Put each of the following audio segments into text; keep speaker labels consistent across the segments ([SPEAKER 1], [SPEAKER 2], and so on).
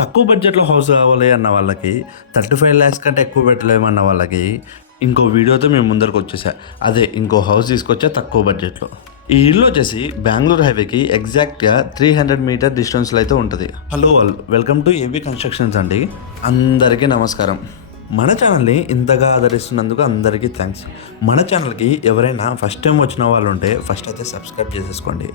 [SPEAKER 1] తక్కువ బడ్జెట్లో హౌస్ కావాలి అన్న వాళ్ళకి థర్టీ ఫైవ్ ల్యాక్స్ కంటే ఎక్కువ పెట్టలేమన్న వాళ్ళకి ఇంకో వీడియోతో మేము ముందరకు వచ్చేసా. అదే ఇంకో హౌస్ తీసుకొచ్చా తక్కువ బడ్జెట్లో. ఈ ఇల్లు వచ్చేసి బెంగళూరు హైవేకి ఎగ్జాక్ట్గా త్రీ హండ్రెడ్ మీటర్ డిస్టెన్స్లో అయితే ఉంటుంది. Hello all welcome to AB constructions అండి. అందరికీ నమస్కారం. మన ఛానల్ని ఇంతగా ఆదరిస్తున్నందుకు అందరికీ థ్యాంక్స్ మన ఛానల్కి ఎవరైనా ఫస్ట్ టైం వచ్చిన వాళ్ళు ఉంటే ఫస్ట్ అయితే సబ్స్క్రైబ్ చేసేసుకోండి.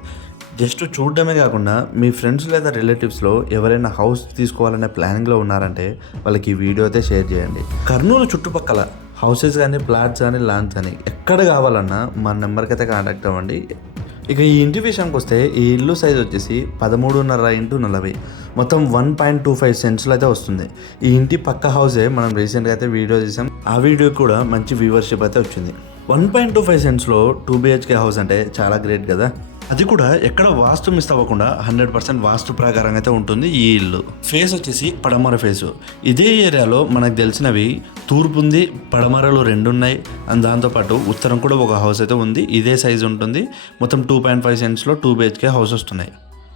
[SPEAKER 1] జస్ట్ చూడడమే కాకుండా మీ ఫ్రెండ్స్ లేదా రిలేటివ్స్లో ఎవరైనా హౌస్ తీసుకోవాలనే ప్లానింగ్లో ఉన్నారంటే వాళ్ళకి ఈ వీడియో అయితే షేర్ చేయండి. కర్నూలు చుట్టుపక్కల హౌసెస్ కానీ ప్లాట్స్ కానీ ల్యాండ్స్ కానీ ఎక్కడ కావాలన్నా మా నెంబర్కి అయితే కాంటాక్ట్ అవ్వండి. ఇక ఈ ఇంటి విషయానికి వస్తే ఈ ఇల్లు సైజ్ వచ్చేసి పదమూడున్నర ఇంటూ నలభై. మొత్తం వన్ పాయింట్ టూ ఫైవ్ సెంట్స్లో అయితే వస్తుంది. ఈ ఇంటి పక్క హౌసే మనం రీసెంట్గా అయితే వీడియో చేసాం ఆ వీడియో కూడా మంచి వ్యూవర్షిప్ అయితే వచ్చింది. వన్ పాయింట్ టూ ఫైవ్ సెంట్స్లో టూ బిహెచ్కే హౌస్ అంటే చాలా గ్రేట్ కదా. అది కూడా ఎక్కడ వాస్తు మిస్ అవ్వకుండా హండ్రెడ్ పర్సెంట్ వాస్తు ప్రకారంగా అయితే ఉంటుంది ఈ ఇల్లు. ఫేస్ వచ్చేసి పడమర ఫేసు. ఇదే ఏరియాలో మనకు తెలిసినవి తూర్పు ఉంది పడమరలు రెండు ఉన్నాయి అండ్ దాంతోపాటు ఉత్తరం కూడా ఒక హౌస్ అయితే ఉంది ఇదే సైజ్ ఉంటుంది. మొత్తం టూ పాయింట్ ఫైవ్ సెంట్స్లో టూ బిహెచ్కే హౌస్ వస్తున్నాయి.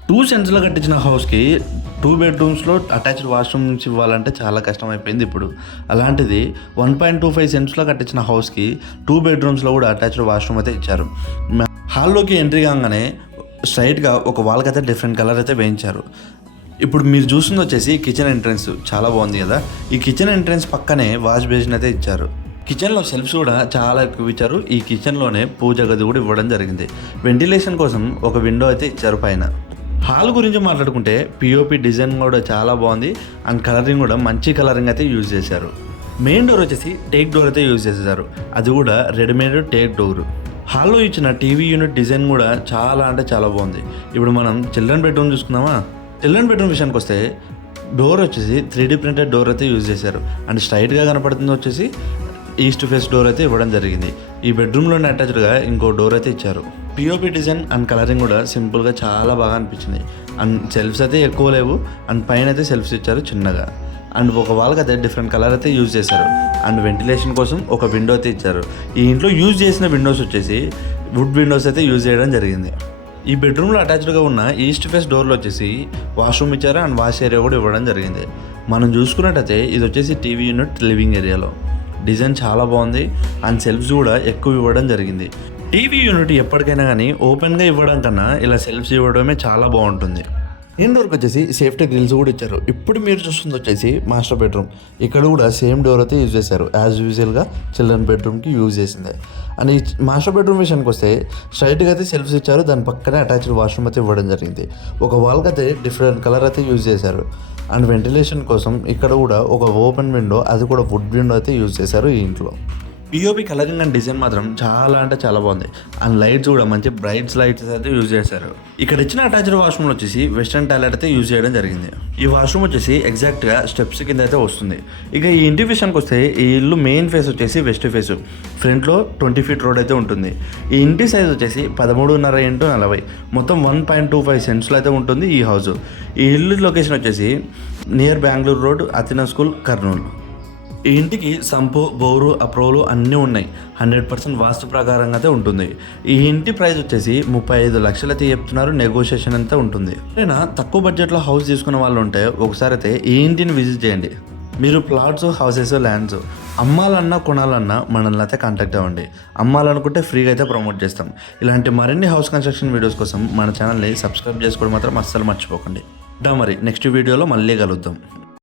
[SPEAKER 1] టూ సెంట్స్లో కట్టించిన హౌస్కి టూ బెడ్రూమ్స్లో అటాచ్డ్ వాష్రూమ్స్ ఇవ్వాలంటే చాలా కష్టం అయిపోయింది ఇప్పుడు. అలాంటిది వన్ పాయింట్ టూ ఫైవ్ సెంట్స్లో కట్టించిన హౌస్కి టూ బెడ్రూమ్స్లో కూడా అటాచ్డ్ వాష్రూమ్ అయితే ఇచ్చారు. హాల్లోకి ఎంట్రీ కాగానే స్ట్రైట్గా ఒక వాల్కి అయితే డిఫరెంట్ కలర్ అయితే వేయించారు. ఇప్పుడు మీరు చూసింది వచ్చేసి కిచెన్ ఎంట్రన్స్ చాలా బాగుంది కదా? ఈ కిచెన్ ఎంట్రన్స్ పక్కనే వాష్ బేసిన్ అయితే ఇచ్చారు. కిచెన్లో సెల్ఫ్స్ కూడా చాలా ఎక్కువ ఇచ్చారు. ఈ కిచెన్లోనే పూజ గది కూడా ఇవ్వడం జరిగింది. వెంటిలేషన్ కోసం ఒక విండో అయితే ఇచ్చారు పైన. హాల్ గురించి మాట్లాడుకుంటే పిఓపి డిజైన్ కూడా చాలా బాగుంది. అండ్ కలరింగ్ కూడా మంచి కలరింగ్ అయితే యూజ్ చేశారు. మెయిన్ డోర్ వచ్చేసి టేక్ డోర్ అయితే యూజ్ చేసేసారు. అది కూడా రెడీమేడ్ టేక్ డోర్ హాల్లో ఇచ్చిన టీవీ యూనిట్ డిజైన్ కూడా చాలా అంటే చాలా బాగుంది. ఇప్పుడు మనం చిల్డ్రన్ బెడ్రూమ్ చూసుకుందామా? చిల్డ్రన్ బెడ్రూమ్ విషయానికి వస్తే డోర్ వచ్చేసి త్రీ డీ ప్రింటెడ్ డోర్ అయితే యూజ్ చేశారు. అండ్ స్ట్రైట్గా కనపడుతుంది వచ్చేసి ఈస్ట్ ఫేస్ డోర్ అయితే ఇవ్వడం జరిగింది. ఈ బెడ్రూమ్లోనే అటాచ్డ్గా ఇంకో డోర్ అయితే ఇచ్చారు. పిఓపి డిజైన్ అండ్ కలరింగ్ కూడా సింపుల్గా చాలా బాగా అనిపించింది. అండ్ సెల్ఫ్స్ అయితే ఎక్కువ లేవు. అండ్ పైన అయితే సెల్ఫ్స్ ఇచ్చారు చిన్నగా. అండ్ ఒక వాళ్ళకి అయితే డిఫరెంట్ కలర్ అయితే యూజ్ చేశారు. అండ్ వెంటిలేషన్ కోసం ఒక విండో అయితే ఇచ్చారు. ఈ ఇంట్లో యూజ్ చేసిన విండోస్ వచ్చేసి వుడ్ విండోస్ అయితే యూజ్ చేయడం జరిగింది. ఈ బెడ్రూమ్లో అటాచ్డ్గా ఉన్న ఈస్ట్ ఫేస్ డోర్లో వచ్చేసి వాష్రూమ్ ఇచ్చారు అండ్ వాష్ ఏరియా కూడా ఇవ్వడం జరిగింది. మనం చూసుకున్నట్టయితే ఇది వచ్చేసి టీవీ యూనిట్ లివింగ్ ఏరియాలో డిజైన్ చాలా బాగుంది అండ్ సెల్ఫ్స్ కూడా ఎక్కువ ఇవ్వడం జరిగింది. టీవీ యూనిట్ ఎప్పటికైనా కానీ ఓపెన్గా ఇవ్వడం కన్నా ఇలా సెల్ఫ్స్ ఇవ్వడమే చాలా బాగుంటుంది. ఇండోర్కి వచ్చేసి సేఫ్టీ గ్రిల్స్ కూడా ఇచ్చారు. ఇప్పుడు మీరు చూస్తుంది వచ్చేసి మాస్టర్ బెడ్రూమ్. ఇక్కడ కూడా సేమ్ డోర్ అయితే యూజ్ చేశారు. యాజ్ యూజువల్గా చిల్డ్రన్ బెడ్రూమ్కి యూజ్ చేసింది. అండ్ ఈ మాస్టర్ బెడ్రూమ్ విషయానికి వస్తే స్ట్రైట్గా అయితే సెల్ఫ్స్ ఇచ్చారు. దాని పక్కనే అటాచ్డ్ వాష్రూమ్ అయితే ఇవ్వడం జరిగింది. ఒక వాల్కి అయితే డిఫరెంట్ కలర్ అయితే యూజ్ చేశారు. అండ్ వెంటిలేషన్ కోసం ఇక్కడ కూడా ఒక ఓపెన్ విండో అది కూడా వుడ్ విండో అయితే యూజ్ చేశారు ఈ ఇంట్లో. పిఓపి కలగంగా డిజైన్ మాత్రం చాలా అంటే చాలా బాగుంది. అండ్ లైట్స్ కూడా మంచి బ్రైట్స్ లైట్స్ అయితే యూజ్ చేశారు. ఇక్కడ ఇచ్చిన అటాచ్డ్ వాష్రూమ్ వచ్చేసి వెస్ట్రన్ టాయిలెట్ అయితే యూజ్ చేయడం జరిగింది. ఈ వాష్రూమ్ వచ్చేసి ఎగ్జాక్ట్గా స్టెప్స్ కింద అయితే వస్తుంది. ఇక ఈ ఇంటి విషయానికి వస్తే ఈ ఇల్లు మెయిన్ ఫేస్ వచ్చేసి వెస్ట్ ఫేస్. ఫ్రంట్లో ట్వంటీ ఫీట్ రోడ్ అయితే ఉంటుంది. ఈ ఇంటి సైజ్ వచ్చేసి పదమూడున్నర ఇంటూ నలభై. మొత్తం వన్ పాయింట్ టూ ఫైవ్ సెంట్స్లో అయితే ఉంటుంది ఈ హౌస్. ఈ ఇల్లు లొకేషన్ వచ్చేసి నియర్ బెంగళూరు రోడ్ అతినా స్కూల్ కర్నూలు. ఈ ఇంటికి సంపు బోరు అప్రోలు అన్నీ ఉన్నాయి. హండ్రెడ్ పర్సెంట్ వాస్తు ప్రకారంగా అయితే ఉంటుంది. ఈ ఇంటి ప్రైస్ వచ్చేసి ముప్పై ఐదు లక్షలు అయితే చెప్తున్నారు. నెగోషియేషన్ అంతా ఉంటుంది. అయినా తక్కువ బడ్జెట్లో హౌస్ తీసుకునే వాళ్ళు ఉంటే ఒకసారి అయితే ఈ ఇంటిని విజిట్ చేయండి. మీరు ప్లాట్స్ హౌసెస్ ల్యాండ్స్ అమ్మాలన్నా కొనాలన్నా మనల్ని అయితే కాంటాక్ట్ అవ్వండి. అమ్మాలనుకుంటే ఫ్రీగా అయితే ప్రమోట్ చేస్తాం. ఇలాంటి మరిన్ని హౌస్ కన్స్ట్రక్షన్ వీడియోస్ కోసం మన ఛానల్ని సబ్స్క్రైబ్ చేసుకోవడం మాత్రం అస్సలు మర్చిపోకండి. మరి నెక్స్ట్ వీడియోలో మళ్ళీ కలుద్దాం.